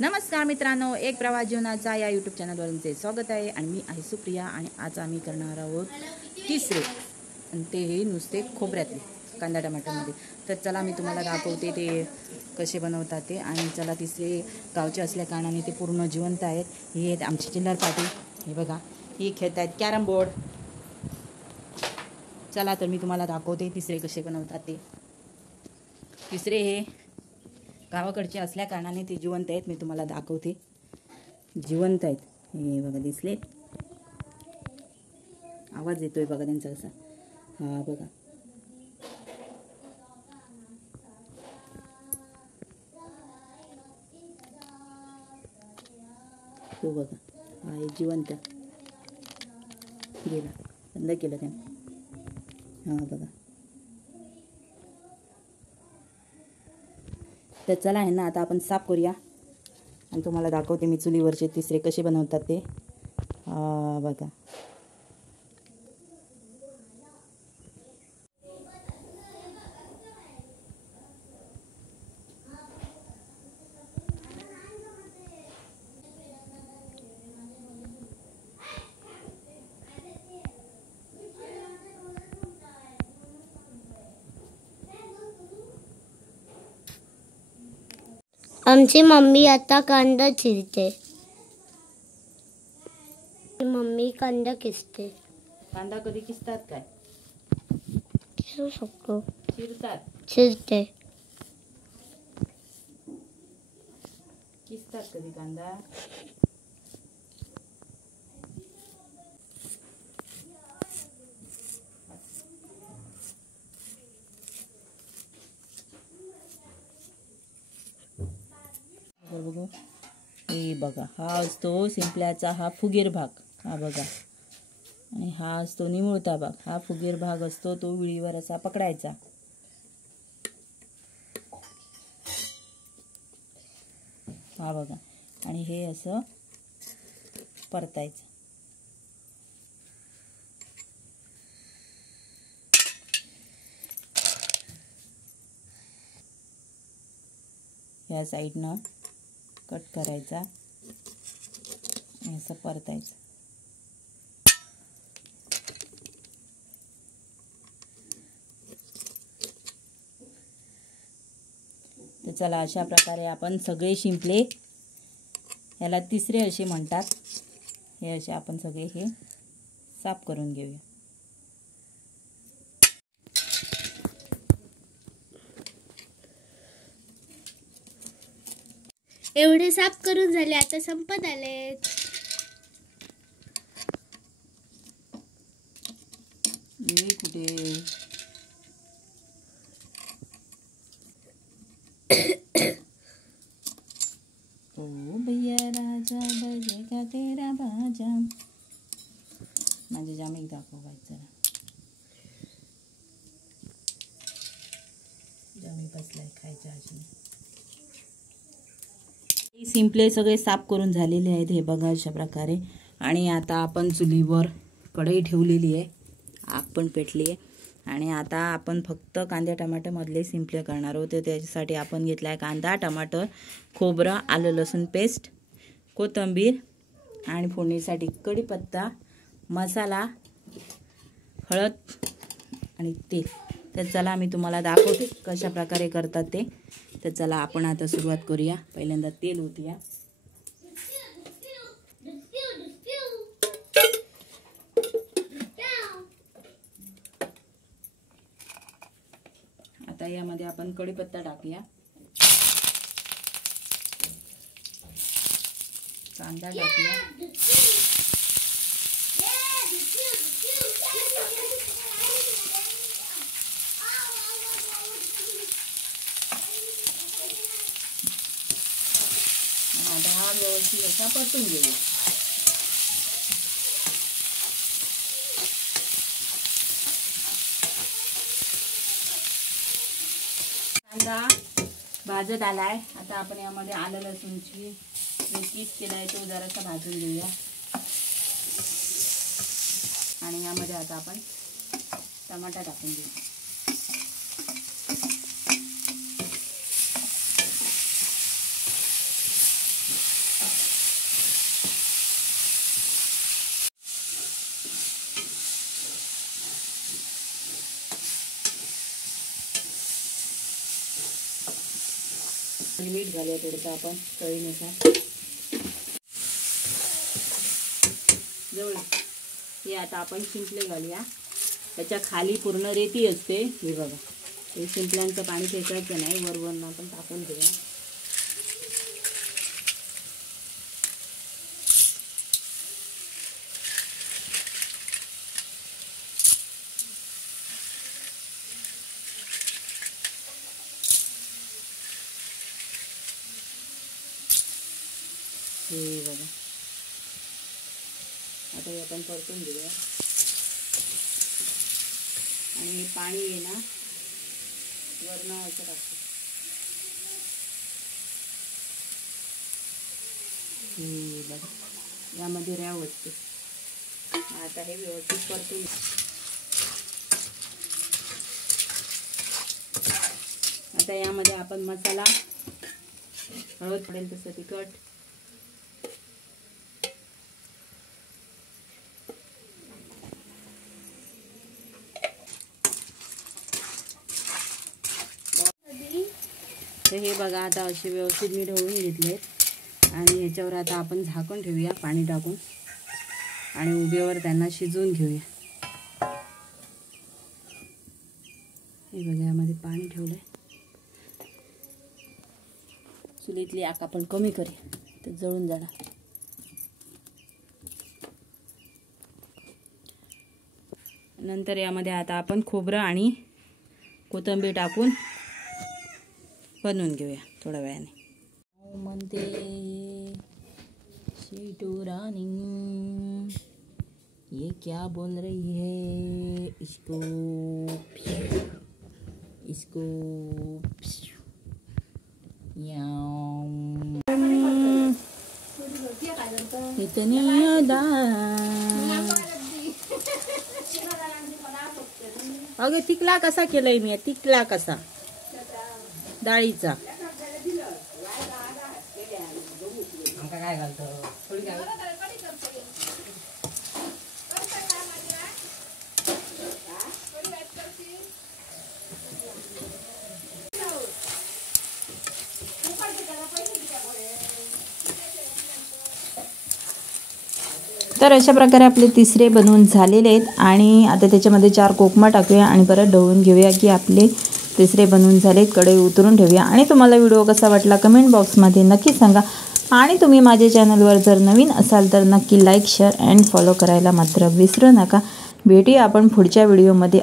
नमस्कार मित्रांनो, एक प्रवास जीवनाचा या यूट्यूब चॅनलवर तुमचे स्वागत आहे आणि मी आहे सुप्रिया आणि आज आम्ही करणार आहोत तिसरे आणि ते नुसते खोबऱ्यातले कांदा टमाटरमध्ये. तर चला मी तुम्हाला दाखवते ते कसे बनवतात ते. आणि चला तिसरे गावचे असल्या कारणाने ते पूर्ण जिवंत आहेत. हे आहेत आमचे चिल्लर पाटी. हे बघा, ही खेळत आहेत कॅरम बोर्ड. चला तर मी तुम्हाला दाखवते तिसरे कसे बनवतात ते. तिसरे हे गावाकडचे असल्या कारणाने ते जिवंत आहेत. मी तुम्हाला दाखवते, जिवंत आहेत. हे बघा, दिसले, आवाज येतोय बघा त्यांचा कसा. हा बघा, तो बघा, हा एक जिवंत गेला, बंद केलं त्याने. हा बघा. तर चला आहे ना, आता आपण साफ करूया आणि तुम्हाला दाखवते मी चुलीवरचे तिसरे कसे बनवतात ते. बघा, आमची मम्मी आता कांदा चिरते. मम्मी कांदा किसते. कांदा कधी किसतात काय? किसू शकतो. चिरतात, चिरते. किसतात कधी कांदा? बघू, हे बघा, हा असतो शिंपल्याचा हा फुगीर भाग. हा बघा, आणि हा असतो निमुळता भाग. हा फुगीर भाग असतो, तो विळीवर असा पकडायचा. हा बघा, आणि हे असं परतायचं. या साईडनं कट करायचा आणि असं परतायचं. तर चला, अशा प्रकारे आपण सगळे शिंपले, याला तिसरे असे म्हणतात, हे असे आपण सगळे हे साफ करून घेऊया. एवढे साफ करून झाले, आता संपत आले. कुठे ओ भैया राजा बजेगा तेरा बाजा. माझे जाम एक दाखवायचं जरा. जामी बसलाय खायच्या आजी. सिंपले सगळे साफ करून झालेले आहेत, हे बघा अशा प्रकारे. आणि आता आपण चुलीवर कढई ठेवलेली आहे, आग पण पेटली आहे. आणि आता आपण फक्त कांदा टमाटरमधले सिंपले करणार आहोत. तर त्याच्यासाठी आपण घेतला आहे कांदा टमाटर, खोबरं, आलं लसूण पेस्ट, कोथिंबीर आणि फोडणीसाठी कढीपत्ता, मसाला, हळद आणि तेल. तर चला मी तुम्हाला दाखवते कशा प्रकारे करतात ते. तर चला आपण आता सुरुवात करूया. पहिल्यांदा तेल ओतूया. आता यामध्ये आपण कढीपत्ता टाकूया, कांदा टाकूया, आता हा व्यवस्थित असा परतून घेऊया. कांदा भाजत आलाय. आता आपण यामध्ये आलं लसूणची पेस्ट केलाय तो जरासा भाजून घेऊया. आणि यामध्ये आता आपण टमाटा टाकून देऊ. मीठ घालूया थोडंसं आपण चवीनुसार. जवळ हे आता आपण शिंपले घालूया. त्याच्या खाली पूर्ण रेती असते. हे बघा, हे शिंपल्यांचं पाणी फेकायचं नाही, वरवरून आपण टाकून घेऊया. हे बघा, आता हे आपण परतून घेऊया. आणि हे पाणी आहे ना वरनं असं टाकतो. हे बघा, यामध्ये रॅव असते. आता हे व्यवस्थित परतून. आता यामध्ये आपण मसाला, हळद पडेल तसं तिखट, तर हे बघा आता असे व्यवस्थित मी ढवळून घेतलेत. आणि ह्याच्यावर आता आपण झाकण ठेवूया पाणी टाकून आणि उभेवर त्यांना शिजवून घेऊया. हे बघा, यामध्ये पाणी ठेवलंय. चुलीतली आग आपण कमी करूया, ते जळून जाणार. नंतर यामध्ये आता आपण खोबरं आणि कोथिंबीर टाकून बनवून घेऊया थोड्या वेळाने. म्हणते शीटू रानी ये क्या बोल रही है, इसको इतनी अदा. अगे तिकला कसा केलाय मी, तिकला कसा डाळीचा. काय घालतो तर अशा प्रकारे आपले तिसरे बनवून झालेले आहेत. आणि आता त्याच्यामध्ये 4 कोकमा टाकूया आणि परत ढवळून घेऊया की आपले तिसरे बनवून झालेत. कढई उतरून ठेवूया. आणि तुम्हाला व्हिडिओ कसा वाटला कमेंट बॉक्समध्ये नक्की सांगा. आणि तुम्ही माझ्या चॅनलवर जर नवीन असाल तर नक्की लाईक, शेअर अँड फॉलो करायला मात्र विसरू नका. भेटूया आपण पुढच्या व्हिडिओमध्ये